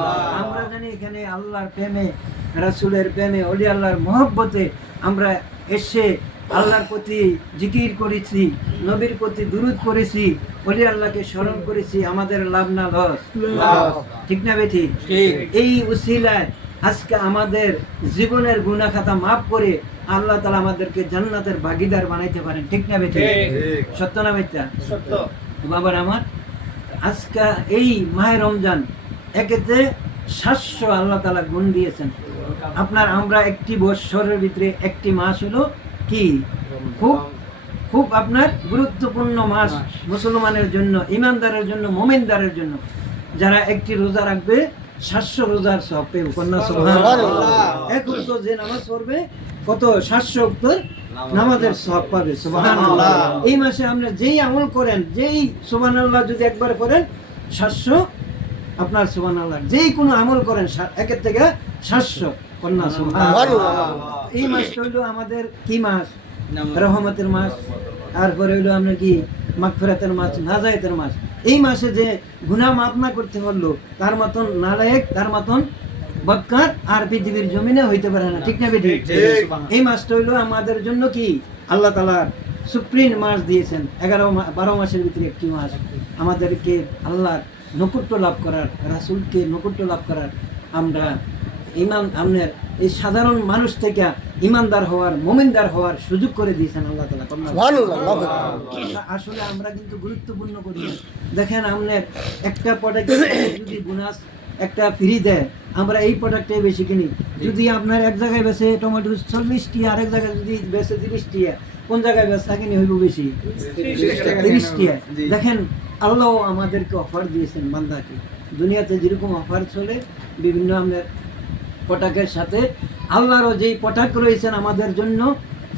আমরা জানি এখানে আল্লাহর প্রেমে, রাসূলের প্রেমে, ওলি আল্লাহর মহব্বতে আমরা এসে আল্লাহর প্রতি জিকির করেছি, নবীর প্রতি দুরূদ করেছি, ওলি আল্লাহকে স্মরণ করেছি। আমাদের লাভ না লস? ঠিক না বেঠি? এই উসিলায় আজকে আমাদের জীবনের গুনাহ খাতা মাফ করে আল্লাহ তাআলা আমাদেরকে জান্নাতের ভাগীদার বানাইতে পারেন। ঠিক না বেঠি? সত্য না মিথ্যা? সত্য। বাবার আমার, আজকে এই মাহে রমজান একেতে 700 আল্লাহ তাআলা গুণ দিয়েছেন আপনার। আমরা একটি বৎসরের ভিতরে একটি মাস হলো কি খুব খুব আপনার গুরুত্বপূর্ণ মাস মুসলমানের জন্য, ইমানদারের জন্য, মুমিনদারের জন্য। যারা একটি রোজা রাখবে 700 রোজার সওয়াব পাবে। কন্যা সুবহানাল্লাহ। এক ওয়াক্ত যে নামাজ পড়বে কত 700 ওয়াক্ত নামাজের সওয়াব পাবে। সুবহানাল্লাহ। এই মাসে আমরা যেই আমল করেন, যেই সুবহানাল্লাহ যদি একবার করেন 700 আপনার সুবহানাল্লাহ, যেই কোনো আমল করেন একের থেকে 700। কন্যা সুবহানাল্লাহ। এই মাসটা হইলো আমাদের কি মাস? রহমতের মাস। তারপরে হইলো আমরা কি মাগফিরাতের মাস, নাজায়েতের মাস। এই মাসে যে গুনাহ মাফ না করতে পারলো তার মতন নালায়েক, তার মতন বদকার আর পৃথিবীর জমিনে হইতে পারে না। ঠিক না বেঠি? এই মাসটা হইলো আমাদের জন্য কি আল্লাহ তাআলা সুপ্রিম মাস দিয়েছেন। 12 মাসের ভিতরে একটি মাস আমাদেরকে আল্লাহর নৈকট্য লাভ করার, রাসূলকে নৈকট্য লাভ করার, আমরা ইমান আমনের এই সাধারণ মানুষ থেকে ইমানদার হওয়ার, মুমিনদার হওয়ার সুযোগ করে দিয়েছেন আল্লাহ তাআলা। আসলে আমরা কিন্তু গুরুত্বপূর্ণ করি। দেখেন আমনের একটা প্রোডাক্ট যদি বোনাস একটা ফ্রি দেয়, আমরা এই প্রোডাক্টটাই বেশি কিনি। যদি আপনার এক জায়গায় বেচে টমেটো 40 টাকা, আরেক জায়গায় যদি বেচে 30 টাকা, কোন জায়গায় বেচা কিনি হইব বেশি? 30 টাকা। দেখেন আল্লাহ আমাদেরকে অফার দিয়েছেন বান্দাকে। দুনিয়াতে যেরকম অফার চলে বিভিন্ন আমাদের পটাকের সাথে, আল্লাহরও যেই পটাক রয়েছেন আমাদের জন্য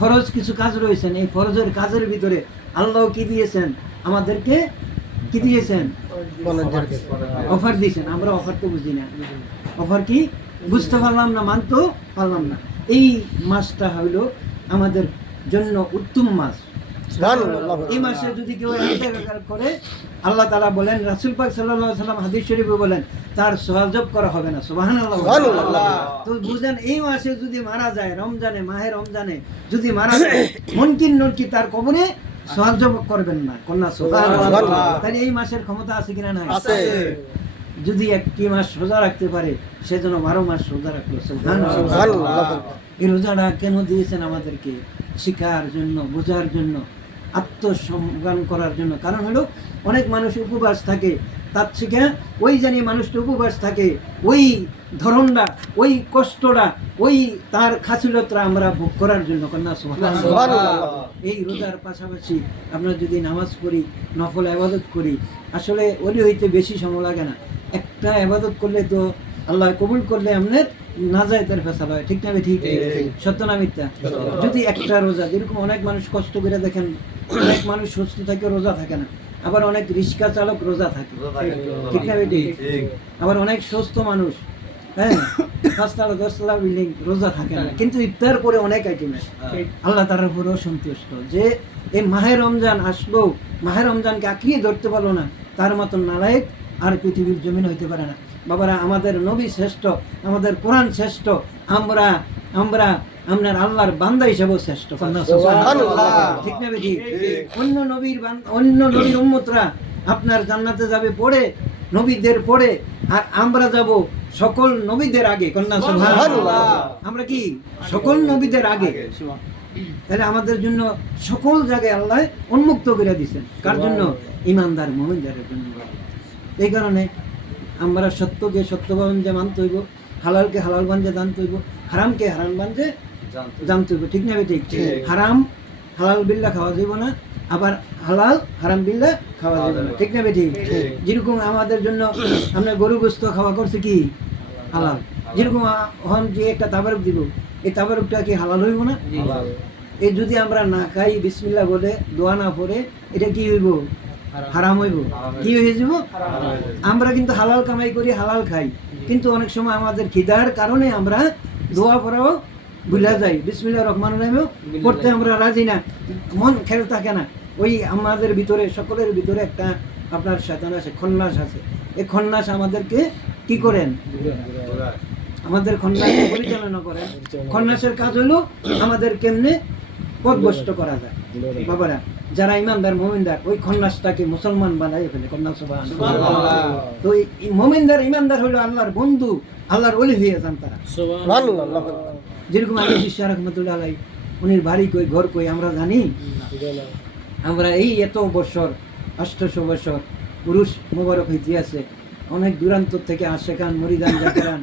ফরজ কিছু কাজ রয়েছেন। এই ফরজের কাজের ভিতরে আল্লাহ কি দিয়েছেন আমাদেরকে? কি দিয়েছেন? অফার দিয়েছেন। আমরা অফার তো বুঝি না। অফার কি বুঝতে পারলাম না, মানতে পারলাম না। এই মাসটা হইলো আমাদের জন্য উত্তম মাস। এই মাসে যদি কেউ ইন্তেকাল করে, আল্লাহ তাআলা বলেন, রাসূল পাক সাল্লাল্লাহু আলাইহি ওয়াসাল্লাম হাদিস শরীফে বলেন, তার সওয়াব করা হবে না। সুবহানাল্লাহ। তো বুঝেন এই মাসে যদি মারা যায়, রমজানে, মাহে রমজানে যদি মারা যায়, মুনকিন নরকি তার কবরে সওয়াব করবেন না। কন্যা সুবহানাল্লাহ। তাহলে এই মাসের ক্ষমতা আছে কিনা? নাই? আছে। যদি একটি মাস রোজা রাখতে পারে, সেজন্য 12 মাস রোজা রাখলো। সুবহানাল্লাহ। এই রোজাটা কেন দিয়েছেন আমাদেরকে? শিখার জন্য, বোঝার জন্য, আত্মসংজ্ঞান করার জন্য। কারণ হলো অনেক মানুষ উপবাস থাকে, তার থেকে ওই জানি মানুষটা উপবাস থাকে, ওই ধরনটা, ওই কষ্টটা, ওই তার খাসিলতরা আমরা ভোগ করার জন্য। কন্যা সুবহানাল্লাহ। এই রোজার পাশাপাশি আমরা যদি নামাজ পড়ি, নফল ইবাদত করি, আসলে ওলি হইতে বেশি সময় লাগে না। একটা ইবাদত করলে তো আল্লাহ কবুল করলে আমাদের নাজায়েতের ফয়সালা হয়। ঠিক না? ঠিক। সত্য না মিথ্যা? যদি একটা রোজা, যেরকম অনেক মানুষ কষ্ট করে, দেখেন অনেক মানুষ সুস্থ থাকে, রোজা থাকে না। আবার অনেক রিক্সা চালক রোজা থাকে। ঠিক না বেটি? আবার অনেক সুস্থ মানুষ, হ্যাঁ, 5 তলা 10 তলা বিল্ডিং, রোজা থাকে না। কিন্তু ইফতার করে অনেক আইটেম আছে। আল্লাহ তার উপরেও সন্তুষ্ট যে এই মাহে রমজান আসলো, মাহে রমজানকে আঁকড়িয়ে ধরতে পারলো না, তার মতন নালায়েক আর পৃথিবীর জমিন হইতে পারে না। বাবারা, আমাদের নবী শ্রেষ্ঠ, আমাদের কোরআন শ্রেষ্ঠ, আমরা আপনার আল্লাহর বান্দা হিসেবেও শ্রেষ্ঠ। ঠিক না বেটি? অন্য নবীর উম্মতরা আপনার জান্নাতে যাবে পড়ে, নবীদের পড়ে, আর আমরা যাব সকল নবীদের আগে। কন্যা সুবহানাল্লাহ। আমরা কি সকল নবীদের আগে? তাহলে আমাদের জন্য সকল জায়গায় আল্লাহ উন্মুক্ত করে দিয়েছেন। কার জন্য? ইমানদার মুমিনদের জন্য। এই কারণে আমরা সত্যকে সত্য বাঞ্জে মানতে হইব, হালালকে হালাল বাঞ্জে জানতে হইব, হারামকে হারাম বাঞ্জে জানতে হইব। ঠিক না বেঠিক? হারাম হালাল বিল্লাহ খাওয়া যাইব না, আবার হালাল হারাম বিল্লাহ খাওয়া যাইব না। ঠিক না বেঠিক? যেরকম আমাদের জন্য আমরা গরু গোশত খাওয়া করছে কি হালাল, যেরকম হন যে একটা তাবারুক দিব, এই তাবারুকটা কি হালাল হইব না? এই যদি আমরা না খাই, বিসমিল্লাহ বলে দোয়া না পড়ে, এটা কি হইব? হারাম হইব। কি হয়ে যাব? আমরা কিন্তু হালাল কামাই করি, হালাল খাই, কিন্তু অনেক সময় আমাদের খিদার কারণে আমরা দোয়া পড়াও ভুলে যাই, বিসমিল্লাহির রহমানির রহিম পড়তে আমরা রাজি না, মন খেয়াল থাকে না। ওই আমাদের ভিতরে, সকলের ভিতরে একটা আপনার শয়তান আছে, খন্নাস আছে। এই খন্নাস আমাদেরকে কি করেন? আমাদের খন্নাস পরিচালনা করেন। খন্নাসের কাজ হলো আমাদের কেমনে পথভ্রষ্ট করা যায়। বাবারা যারা ইমানদার মুমিনদার ওই খন্নাসটাকে মুসলমান বানাই ফেলে। কন্যা সুবহানাল্লাহ। তো এই মুমিনদার ইমানদার হলো আল্লাহর বন্ধু, আল্লাহর ওলি হয়ে যান তারা। সুবহানাল্লাহ। যেরকম আলী বিশা রহমতুল্লাহ আলাই, উনির বাড়ি কই ঘর কই আমরা জানি? আমরা এই এত বছর 800 বছর পুরুষ মোবারক হইতে আছে, অনেক দূরান্ত থেকে আসে খান মরিদান জাকেরান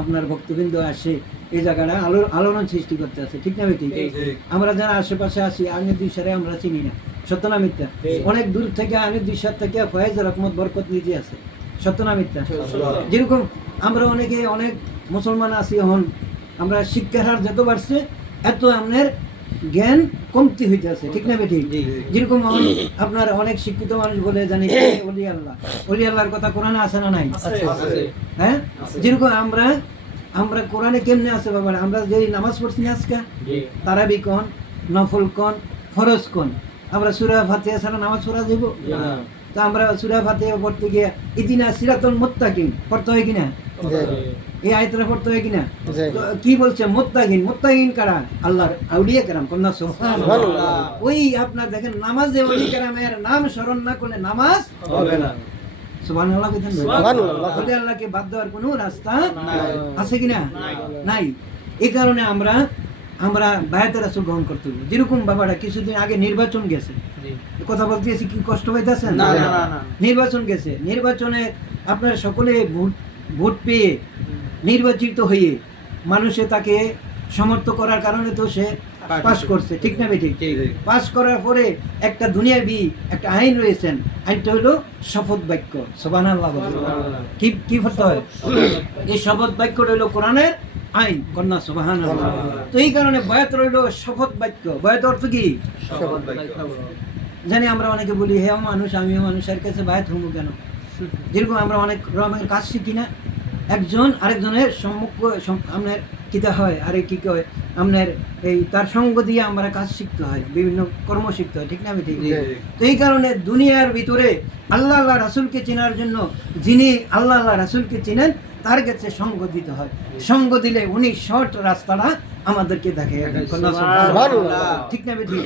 আপনার ভক্তবৃন্দ আসে এই জায়গাটা আলোড়ন সৃষ্টি করতে আছে। ঠিক না বেটি? আমরা যারা আশেপাশে আসি আইনের দিশারে আমরা চিনি না, সত্য না মিথ্যা? অনেক দূর থেকে আইনের দিশার থেকে ফয়েজ রহমত বরকত নিজে আছে, সত্য না মিথ্যা? যেরকম আমরা অনেকে অনেক মুসলমান আছি, এখন আমরা শিক্ষার হার যত বাড়ছে এত আমাদের জ্ঞান কমতি হইতে আছে। ঠিক না বেটি? যেরকম আপনার অনেক শিক্ষিত মানুষ বলে জানি ওলি আল্লাহ, ওলি আল্লাহর কথা কোরআনে আছে না নাই? হ্যাঁ, যেরকম আমরা কোরআনে কেমনে আছে বাবা, আমরা যে নামাজ পড়ছি না আজকে, তারাবি কোন, নফল কোন, ফরজ কোন, আমরা সূরা ফাতিহা ছাড়া নামাজ পড়া যাব? তো আমরা সূরা ফাতিহা পড়তে গিয়ে ইদিনা সিরাতুল মুত্তাকিন পড়তে হয় কিনা? এই আয়াতটা পড়তে হয় কিনা? তো কি বলছে? মুত্তাকিন। মুত্তাকিন কারা? আল্লাহর আউলিয়া কেরাম। কন্যা সুবহানাল্লাহ। ওই আপনার দেখেন নামাজে ওলি কেরামের নাম স্মরণ না করলে নামাজ হবে না। সুবহানাল্লাহ কইতেন? সুবহানাল্লাহ। ওলি আল্লাহকে বাদ দেওয়ার কোনো রাস্তা আছে কিনা? নাই। এই কারণে আমরা বায়াতে রাসূল গ্রহণ করতে হবে। যেরকম বাবারা কিছুদিন আগে নির্বাচন গেছে, কথা বলতে গেছি কি কষ্ট পাইতেছেন? না না না। নির্বাচন গেছে, নির্বাচনে আপনার সকলে ভোট পেয়ে নির্বাচিত হয়ে মানুষে তাকে সমর্থন করার কারণে তো সে পাস করছে। ঠিক না বেঠিক? পাস করার পরে একটা দুনিয়াবি একটা আইন রয়েছেন, আইনটা হলো শপথ বাক্য। সুবহানাল্লাহ। কি করতে হয়? এই শপথ বাক্যটা হলো কোরআনের আইন। কন্যা সুবহানাল্লাহ। তো এই কারণে বায়াত রইল শপথ বাক্য। বায়াত অর্থ কি? শপথ বাক্য। জানি আমরা অনেকে বলি হে মানুষ, আমিও মানুষের কাছে বায়াত হবো কেন? যেরকম আমরা অনেক রকমের কাজ শিখি না, একজন আরেকজনের সম্মুখ আপনার কিতা হয়, আরে কি কয় আপনার এই তার সঙ্গ দিয়ে আমরা কাজ শিখতে হয়, বিভিন্ন কর্ম শিখতে হয়। ঠিক না? আমি ঠিক। তো এই কারণে দুনিয়ার ভিতরে আল্লাহ আল্লাহ রাসূলকে চেনার জন্য যিনি আল্লাহ আল্লাহ রাসূলকে চেনেন তার কাছে সঙ্গ দিতে হয়। সঙ্গ দিলে উনি শর্ট রাস্তাটা আমাদেরকে দেখে। ঠিক না? ঠিক।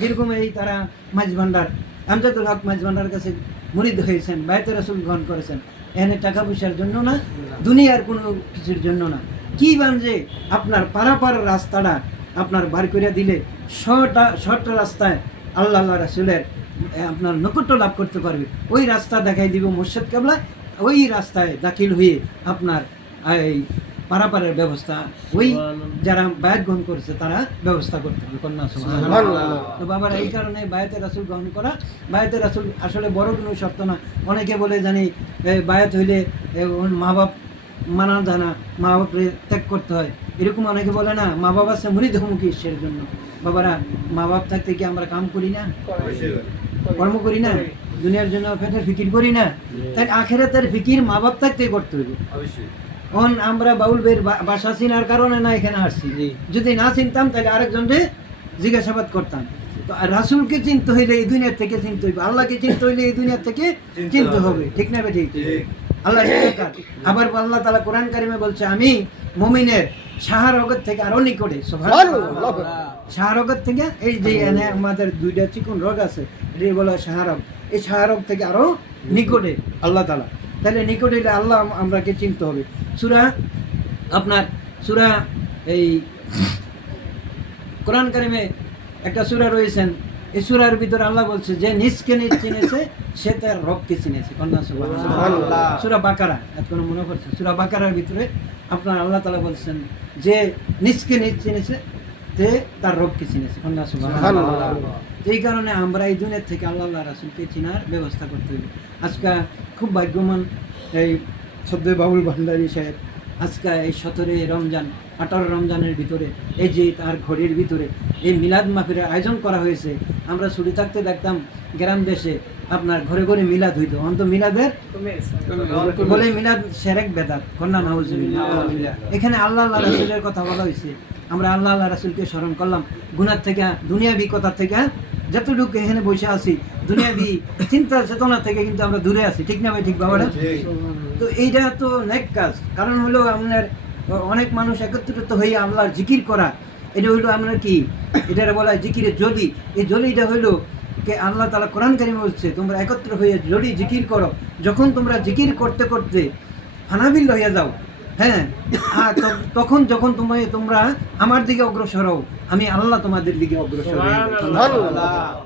যেরকম এই তারা মাঝ ভান্ডার আমজাদুল হক মাঝ ভান্ডার কাছে মুরিদ হয়েছেন, বায়াতে রাসূল গ্রহণ করেছেন, এখানে টাকা পয়সার জন্য না, দুনিয়ার কোনো কিছুর জন্য না। কি বানছে আপনার পারাপার রাস্তাটা আপনার বার করে দিলে শর্ট রাস্তায় আল্লাহ আল্লাহ রাসূলের আপনার নৈকট্য লাভ করতে পারবে। ওই রাস্তা দেখাই দিব মুর্শিদ কেবলা, ওই রাস্তায় দাখিল হয়ে আপনার এই পারাপারের ব্যবস্থা ওই যারা বায়াত গ্রহণ করেছে তারা ব্যবস্থা করতে হবে। কন্যা সুবহানাল্লাহ। তো বাবার এই কারণে বায়াতে রাসূল গ্রহণ করা, বায়াতে রাসূল আসলে বড় কোনো শর্ত না। অনেকে বলে জানি বায়াত হইলে মা বাপ মানা যায় না, মা বাপরে ত্যাগ করতে হয়, এরকম অনেকে বলে না। মা বাবা আছে মুরিদ হুমকি ঈশ্বরের জন্য। বাবারা মা বাপ থাকতে কি আমরা কাম করি না, কর্ম করি না, দুনিয়ার জন্য পেটের ফিকির করি না? তাই আখিরাতের ফিকির মা বাপ থাকতে করতে হবে। আমরা বাউল বের বাসা চিনার কারণে না এখানে আসছি, যদি না চিনতাম তাহলে আরেকজনকে জিজ্ঞাসাবাদ করতাম। তো রাসূলকে চিনতে হইলে এই দুনিয়ার থেকে চিনতে হইবে, আল্লাহকে চিনতে হইলে এই দুনিয়ার থেকে চিনতে হবে। ঠিক না বেঠিক? আল্লাহ আবার আল্লাহ তাআলা কোরআন কারিমে বলছে আমি মুমিনের শাহরগত থেকে আরো নিকটে। সুবহানাল্লাহ। শাহরগত থেকে এই যে আমাদের দুইটা চিকন রোগ আছে, এটা বলা হয় শাহরগ। এই শাহরগ থেকে আরো নিকটে আল্লাহ তাআলা। তাহলে নিকটে আল্লাহ আমরাকে চিনতে হবে। সূরা এই কোরআন কারিমে একটা সূরা রয়েছেন, এই সূরার ভিতরে আল্লাহ বলছে যে নিজকে নিজ চিনেছে সে তার রবকে চিনেছে। কন্যা সুবহানাল্লাহ। সূরা বাকারা, এখন মনে পড়ছে, সূরা বাকারার ভিতরে আপনার আল্লাহ তাআলা বলছেন যে নিজকে নিজ চিনেছে তে তার রবকে চিনেছে। কন্যা সুবহানাল্লাহ। এই কারণে আমরা এই দুনিয়া থেকে আল্লাহ আল্লাহ রাসূলকে চিনার ব্যবস্থা করতে হবে। আজকে খুব ভাগ্যবান এই সদ্য বাউল ভান্ডারী সাহেব, আজকে এই 17 রমজান 18 রমজানের ভিতরে এই যে তার ঘড়ির ভিতরে এই মিলাদ মাহফিলের আয়োজন করা হয়েছে। আমরা ছুটি থাকতে দেখতাম গ্রাম দেশে আপনার ঘরে ঘরে মিলাদ হইতো, অন্ত মিলাদের বলে মিলাদ সেরেক বেদাত। কন্যা নাউজুবিল্লাহ। এখানে আল্লাহ আল্লাহ রাসূলের কথা বলা হয়েছে, আমরা আল্লাহ আল্লাহ রাসূলকে স্মরণ করলাম। গুনার থেকে দুনিয়াবি কথা থেকে যতটুকু এখানে বসে আছি দুনিয়াবি চিন্তা চেতনা থেকে কিন্তু আমরা দূরে আছি। ঠিক না ভাই? ঠিক বাবারা? তো এইটা তো নেক কাজ, কারণ হলো আপনার অনেক মানুষ একত্রিত হয়ে আল্লাহর জিকির করা, এটা হইলো আপনার কি, এটার বলা হয় জিকিরের জলি। এই জলিটা হইলো কে আল্লাহ তাআলা কোরআন কারিমে বলছে তোমরা একত্র হয়ে জলি জিকির করো। যখন তোমরা জিকির করতে করতে হানাবিল হইয়া যাও, হ্যাঁ, আর তখন যখন তোমরা আমার দিকে অগ্রসর হও, আমি আল্লাহ তোমাদের দিকে অগ্রসর হই।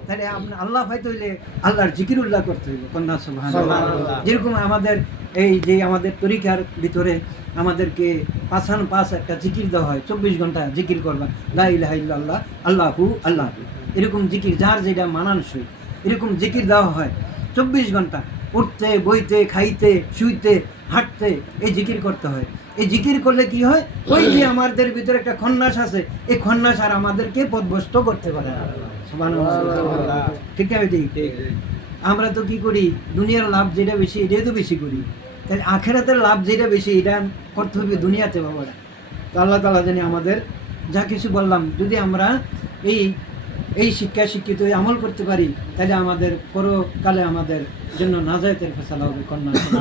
তাহলে আপনার আল্লাহ পাইতে হইলে আল্লাহর জিকিরুল্লাহ করতে হইবে, কন্যা সুবহানাল্লাহ। যেরকম আমাদের এই যে আমাদের তরিকার ভিতরে আমাদেরকে 5 একটা জিকির দেওয়া হয়, 24 ঘন্টা জিকির করবা, লা ইলাহা ইল্লাল্লাহ আল্লাহু আল্লাহু, এরকম জিকির যার যেটা মানানসই এরকম জিকির দেওয়া হয় 24 ঘন্টা। উঠতে বইতে খাইতে শুইতে হাঁটতে এই জিকির করতে হয়। এই জিকির করলে কি হয়, ওই যে আমাদের ভিতরে একটা খন্নাস আছে, এই খন্নাস আর আমাদেরকে পথভ্রষ্ট করতে পারে না। সুবহানাল্লাহ। ঠিক না ঠিক? আমরা তো কি করি, দুনিয়ার লাভ যেটা বেশি এটাই তো বেশি করি, তাহলে আখেরাতের লাভ যেটা বেশি এটা করতে হবে দুনিয়াতে বাবারা। তো আল্লাহ তাআলা জানি আমাদের যা কিছু বললাম, যদি আমরা এই শিক্ষা শিক্ষিত আমল করতে পারি, তাহলে আমাদের পরকালে আমাদের জন্য নাজায়াতের ফয়সালা হবে, কন্যা।